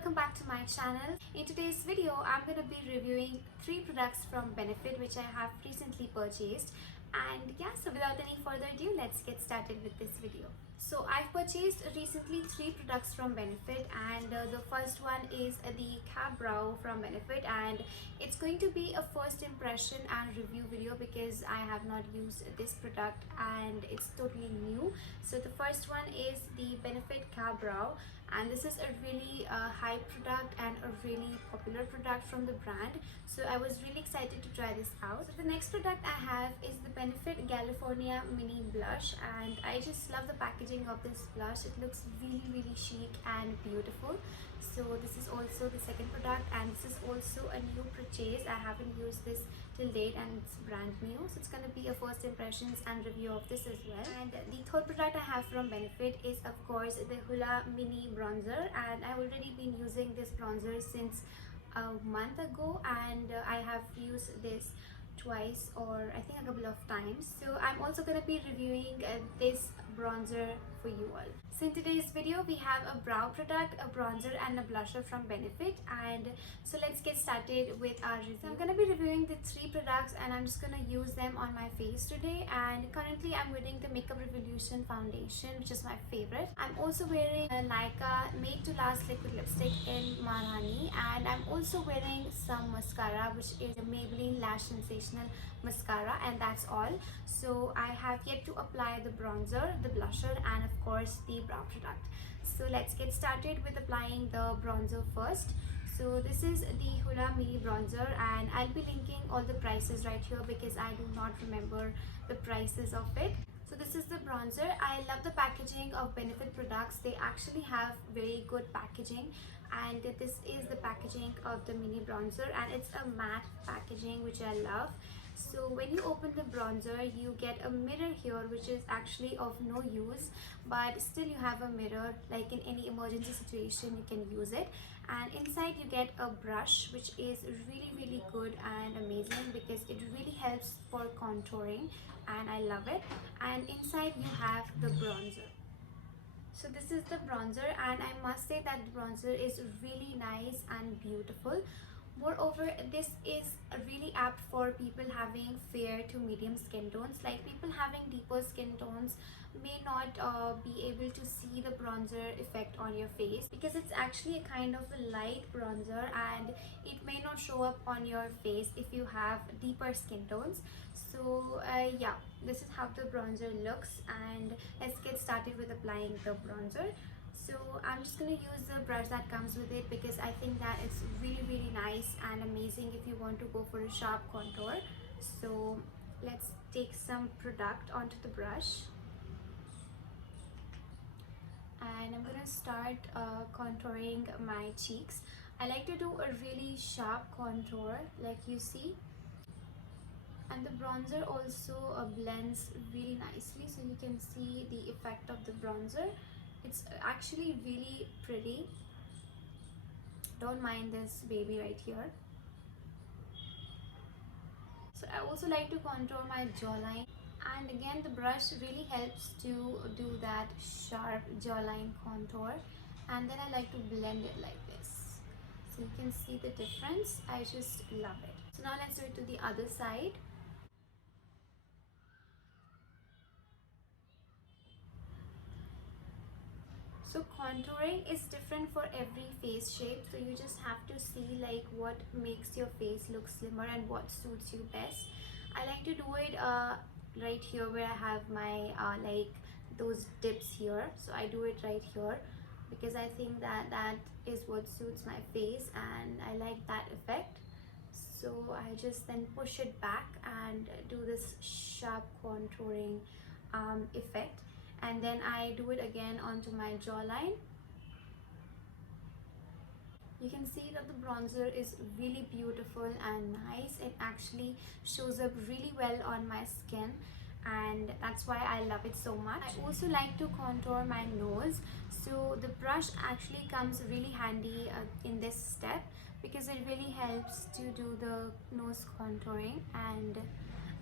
welcome back to my channel. In today's video, I'm going to be reviewing 3 products from Benefit which I have recently purchased. And yeah, so without any further ado, let's get started with this video. So I've purchased recently 3 products from Benefit, and the first one is the EYEBROW from Benefit, and it's going to be a first impression and review video because I have not used this product and it's totally new. So the first one is the Benefit EYEBROW, and this is a really hype product and a really popular product from the brand. So I was really excited to try this out. So the next product I have is the Benefit Galifornia Mini Blush, and I just love the packaging of this blush. It looks really chic and beautiful. So this is also the second product, and this is also a new purchase. I haven't used this till date and it's brand new, so it's going to be a first impressions and review of this as well. And the third product I have from Benefit is of course the Hoola Mini Bronzer, and I've already been using this bronzer since a month ago, and I have used this twice or I think a couple of times. So I'm also going to be reviewing this bronzer for you all. So in today's video we have a brow product, a bronzer and a blusher from Benefit, and so let's get started with our review. So I'm going to be reviewing the 3 products and I'm just going to use them on my face today. And currently I'm wearing the Makeup Revolution foundation, which is my favorite. I'm also wearing a Nykaa Made to Last liquid lipstick in Marani, and I'm also wearing some mascara, which is a Maybelline Lash Sensational mascara, and that's all. So I have yet to apply the bronzer, the blusher and of course the brow product. So let's get started with applying the bronzer first. So this is the Hoola Mini Bronzer, and I'll be linking all the prices right here because I do not remember the prices of it. So this is the bronzer. I love the packaging of Benefit products. They actually have very good packaging, and this is the packaging of the mini bronzer, and it's a matte packaging which I love. So when you open the bronzer, you get a mirror here which is actually of no use, but still you have a mirror, like in any emergency situation you can use it. And inside you get a brush which is really good and amazing because it really helps for contouring, and I love it. And inside you have the bronzer. So this is the bronzer, and I must say that the bronzer is really nice and beautiful. Moreover, this is really apt for people having fair to medium skin tones. Like people having deeper skin tones may not be able to see the bronzer effect on your face because it's actually a kind of a light bronzer, and it may not show up on your face if you have deeper skin tones. So yeah, this is how the bronzer looks, and let's get started with applying the bronzer. So I'm just going to use the brush that comes with it because I think that it's really nice and amazing if you want to go for a sharp contour. So let's take some product onto the brush, and I'm going to start contouring my cheeks. I like to do a really sharp contour like you see, and the bronzer also blends really nicely, so you can see the effect of the bronzer. It's actually really pretty. Don't mind this baby right here. So I also like to contour my jawline, and again the brush really helps to do that sharp jawline contour, and then I like to blend it like this so you can see the difference. I just love it. So now let's do it to the other side. So contouring is different for every face shape, so you just have to see like what makes your face look slimmer and what suits you best. I like to do it right here where I have my like those dips here, so I do it right here because I think that that is what suits my face and I like that effect. So I just then push it back and do this sharp contouring effect, and then I do it again onto my jawline. You can see that the bronzer is really beautiful and nice. It actually shows up really well on my skin, and that's why I love it so much. I also like to contour my nose, so the brush actually comes really handy in this step because it really helps to do the nose contouring. And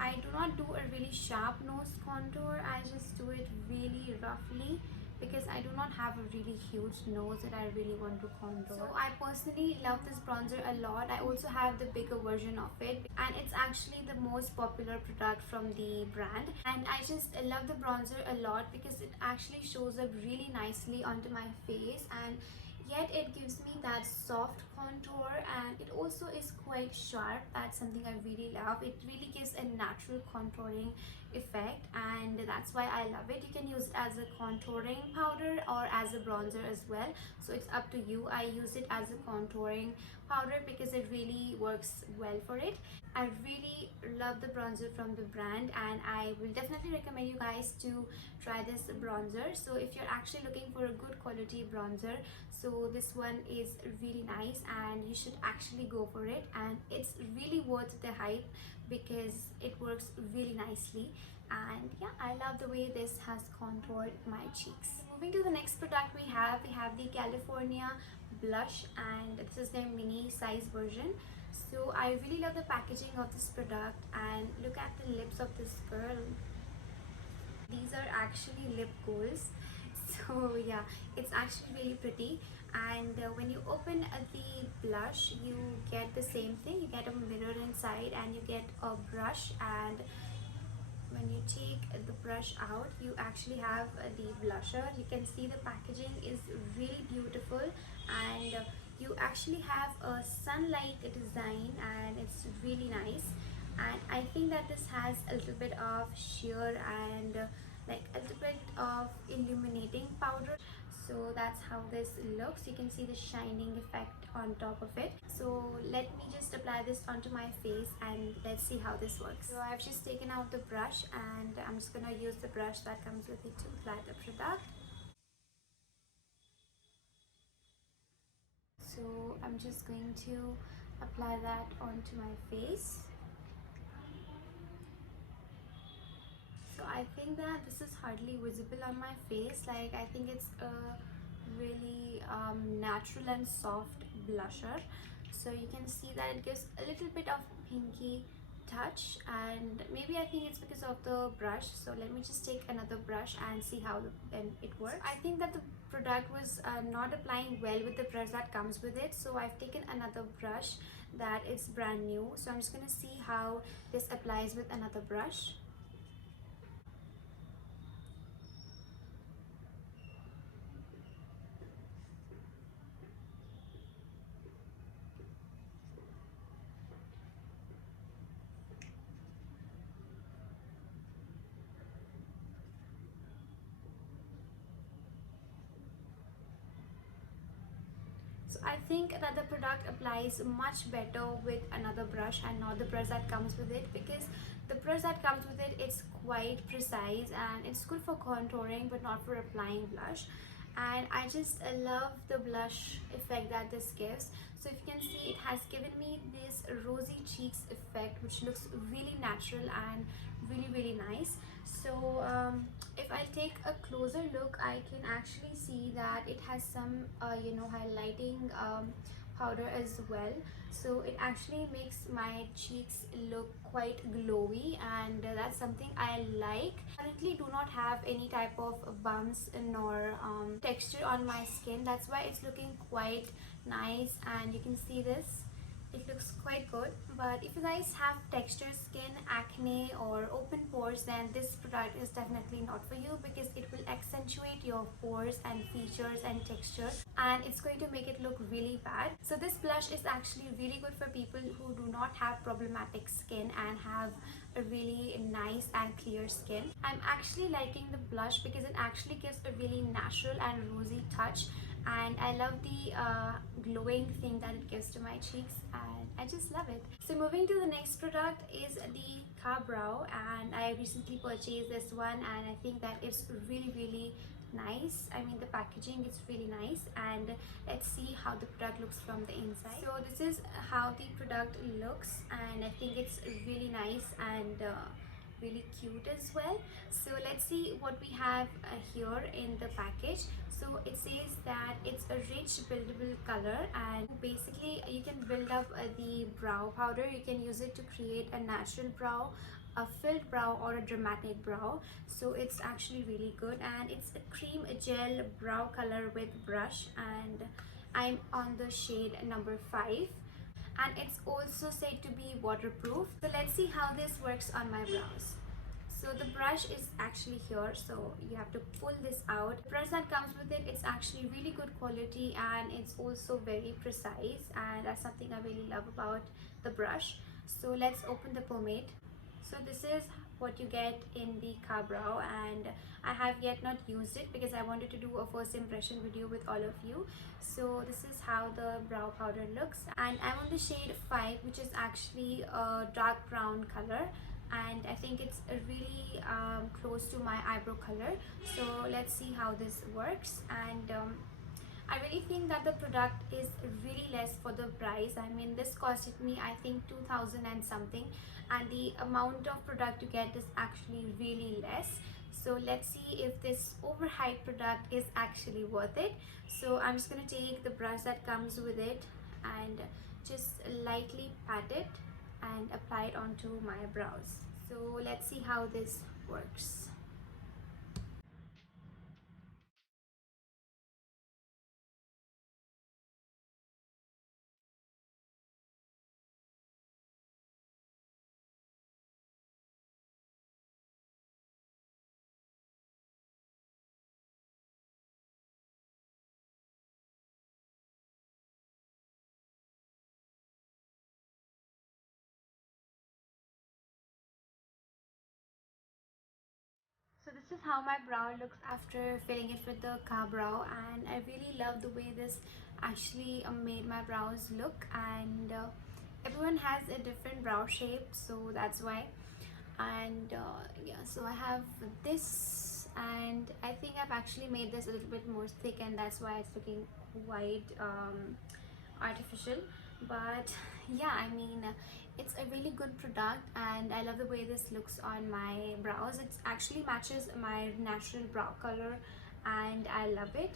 I do not do a really sharp nose contour, I just do it really roughly because I do not have a really huge nose that I really want to contour. So I personally love this bronzer a lot. I also have the bigger version of it, and it's actually the most popular product from the brand, and I just love the bronzer a lot because it actually shows up really nicely onto my face, and yet it gives me that soft contour, and it also is quite sharp. That's something I really love. It really gives a natural contouring effect, and that's why I love it. You can use it as a contouring powder or as a bronzer as well, so it's up to you. I use it as a contouring powder because it really works well for it. I really love the bronzer from the brand, and I will definitely recommend you guys to try this bronzer. So if you're actually looking for a good quality bronzer, so this one is really nice and you should actually go for it, and it's really worth the hype because it works really nicely. And yeah, I love the way this has contoured my cheeks. Moving to the next product, we have the California blush, and this is their mini size version. So I really love the packaging of this product, and look at the lips of this girl. These are actually lip goals. So yeah, it's actually really pretty. And when you open the blush, you get the same thing. You get a mirror inside, and you get a brush, and when you take the brush out, you actually have the blusher. You can see the packaging is really beautiful, and you actually have a sunlight design, and it's really nice. And I think that this has a little bit of sheer and like a little bit of illuminating powder. So that's how this looks. You can see the shining effect on top of it. So let me just apply this onto my face, and let's see how this works. So I've just taken out the brush, and I'm just gonna use the brush that comes with it to apply the product. So I'm just going to apply that onto my face. So I think that this is hardly visible on my face. Like, I think it's a really natural and soft blusher. So you can see that it gives a little bit of pinky touch, and maybe I think it's because of the brush. So let me just take another brush and see how then it works. I think that the product was not applying well with the brush that comes with it, so I've taken another brush that is brand new. So I'm just gonna see how this applies with another brush. So I think that the product applies much better with another brush and not the brush that comes with it, because the brush that comes with it, it's quite precise and it's good for contouring but not for applying blush. And I just love the blush effect that this gives. So if you can see, it has given me this rosy cheeks effect, which looks really natural and really nice. So if I take a closer look, I can actually see that it has some highlighting powder as well. So it actually makes my cheeks look quite glowy, and that's something I like. Currently do not have any type of bumps nor texture on my skin. That's why it's looking quite nice, and you can see this, it looks quite good. But if you guys have texture skin, acne or open pores, then this product is definitely not for you, because it will accentuate your pores and features and texture, and it's going to make it look really bad. So this blush is actually really good for people who do not have problematic skin and have a really nice and clear skin. I'm actually liking the blush because it actually gives a really natural and rosy touch, and I love the glowing thing that it gives to my cheeks, and I just love it. So moving to the next product is the EYEBROW, and I recently purchased this one, and I think that it's really nice. I mean, the packaging is really nice, and let's see how the product looks from the inside. So this is how the product looks, and I think it's really nice and really cute as well. So let's see what we have here in the package. So it says that it's a rich buildable color, and basically you can build up the brow powder. You can use it to create a natural brow a filled brow or a dramatic brow. So it's actually really good, and it's a cream gel brow color with brush, and I'm on the shade number 5, and it's also said to be waterproof. So let's see how this works on my brows. So the brush is actually here, so you have to pull this out. The brush that comes with it, it's actually really good quality, and it's also very precise, and that's something I really love about the brush. So let's open the pomade. So this is what you get in the car brow, and I have yet not used it because I wanted to do a first impression video with all of you. So this is how the brow powder looks, and I'm on the shade 5, which is actually a dark brown color, and I think it's really close to my eyebrow color. So let's see how this works. And I really think that the product is really less for the price. I mean, this costed me I think 2000 and something, and the amount of product you get is actually really less. So let's see if this overhyped product is actually worth it. So I'm just gonna take the brush that comes with it and just lightly pat it and apply it onto my brows. So let's see how this works. So this is how my brow looks after filling it with the car brow, and I really love the way this actually made my brows look. And everyone has a different brow shape, so that's why. And yeah, so I have this, and I think I've actually made this a little bit more thick, and that's why it's looking quite artificial. But yeah, I mean, it's a really good product, and I love the way this looks on my brows. It actually matches my natural brow color, and I love it.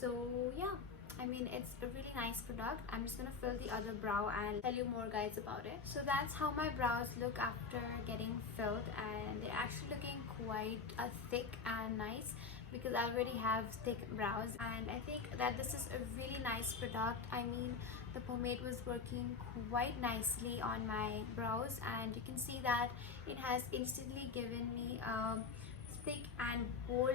So yeah, I mean, it's a really nice product. I'm just gonna fill the other brow and tell you more guys about it. So that's how my brows look after getting filled, and they're actually looking quite thick and nice because I already have thick brows, and I think that this is a really nice product. I mean, the pomade was working quite nicely on my brows, and you can see that it has instantly given me a thick and bold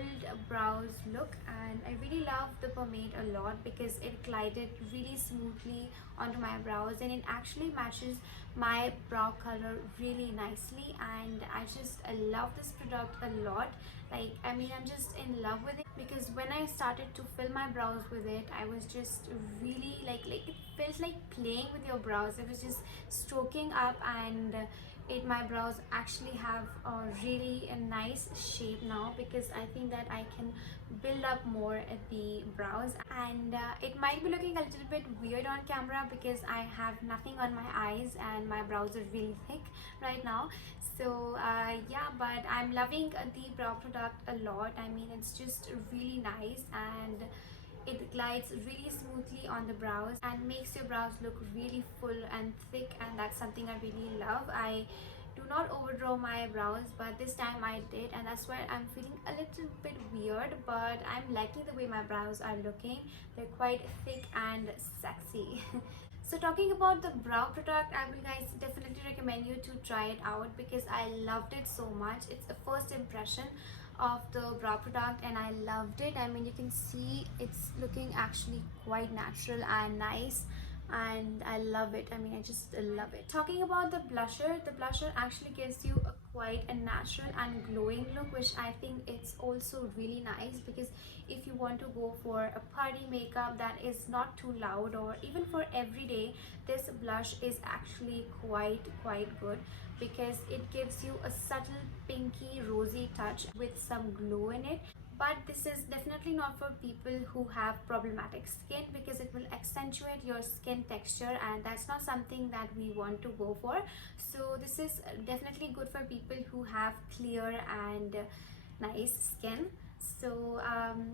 brows look. And I really love the pomade a lot because it glided really smoothly onto my brows, and it actually matches my brow color really nicely. And I just love this product a lot. Like, I mean, I'm just in love with it because when I started to fill my brows with it, I was just really like it felt like playing with your brows. It was just stroking up, and my brows actually have a really a nice shape now because I think that I can build up more at the brows. And it might be looking a little bit weird on camera because I have nothing on my eyes and my brows are really thick right now. So yeah, but I'm loving the brow product a lot. I mean, it's just really nice, and it glides really smoothly on the brows and makes your brows look really full and thick, and that's something I really love. I do not overdraw my brows, but this time I did, and that's why I'm feeling a little bit weird, but I'm liking the way my brows are looking. They're quite thick and sexy. So talking about the brow product, I will guys definitely recommend you to try it out because I loved it so much. It's a first impression of the brow product, and I loved it. I mean, you can see it's looking actually quite natural and nice, and I love it. I mean, I just love it. Talking about the blusher actually gives you a quite a natural and glowing look, which I think it's also really nice because if you want to go for a party makeup that is not too loud, or even for everyday, this blush is actually quite good because it gives you a subtle pinky rosy touch with some glow in it. But this is definitely not for people who have problematic skin because it will accentuate your skin texture, and that's not something that we want to go for. So this is definitely good for people who have clear and nice skin. So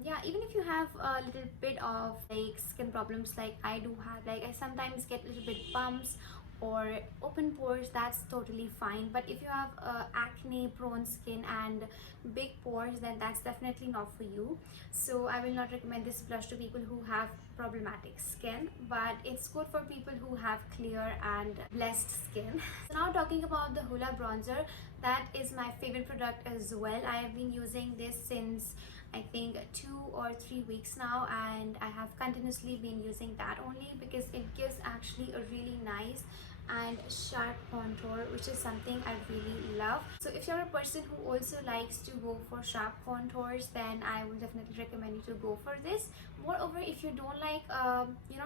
yeah, even if you have a little bit of like skin problems like I do have, like I sometimes get a little bit bumps or open pores, that's totally fine. But if you have acne prone skin and big pores, then that's definitely not for you. So I will not recommend this blush to people who have problematic skin, but it's good for people who have clear and blessed skin. So now talking about the Hoola bronzer, that is my favorite product as well. I have been using this since I think 2 or 3 weeks now, and I have continuously been using that only because it gives actually a really nice and sharp contour, which is something I really love. So if you're a person who also likes to go for sharp contours, then I will definitely recommend you to go for this. Moreover, if you don't like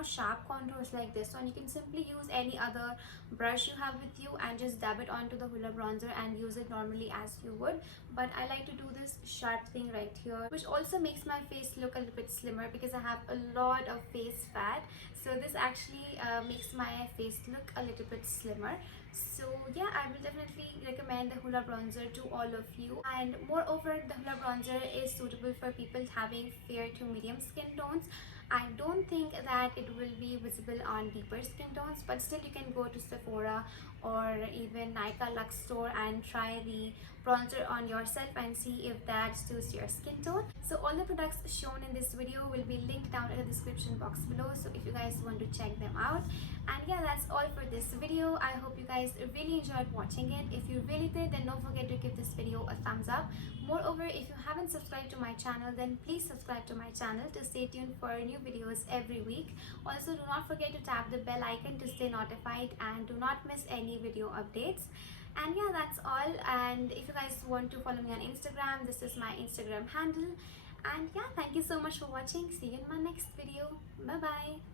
sharp contours like this one, you can simply use any other brush you have with you and just dab it onto the Hoola bronzer and use it normally as you would. But I like to do this sharp thing right here, which also makes my face look a little bit slimmer because I have a lot of face fat. So this actually makes my face look a little bit slimmer. So yeah, I will definitely recommend the Hoola bronzer to all of you. And moreover, the Hoola bronzer is suitable for people having fair to medium skin tones. I don't think that it will be visible on deeper skin tones, but still you can go to Sephora or even Nykaa Lux store and try the bronzer on yourself and see if that suits your skin tone. So all the products shown in this video will be linked down in the description box below, so if you guys want to check them out. And yeah, that's all for this video. I hope you guys really enjoyed watching it. If you really did, then don't forget to give this video a thumbs up. Moreover, if you haven't subscribed to my channel, then please subscribe to my channel to stay tuned for new videos every week. Also, do not forget to tap the bell icon to stay notified and do not miss any video updates. And yeah, that's all. And if you guys want to follow me on Instagram, this is my Instagram handle. And yeah, thank you so much for watching. See you in my next video. Bye bye.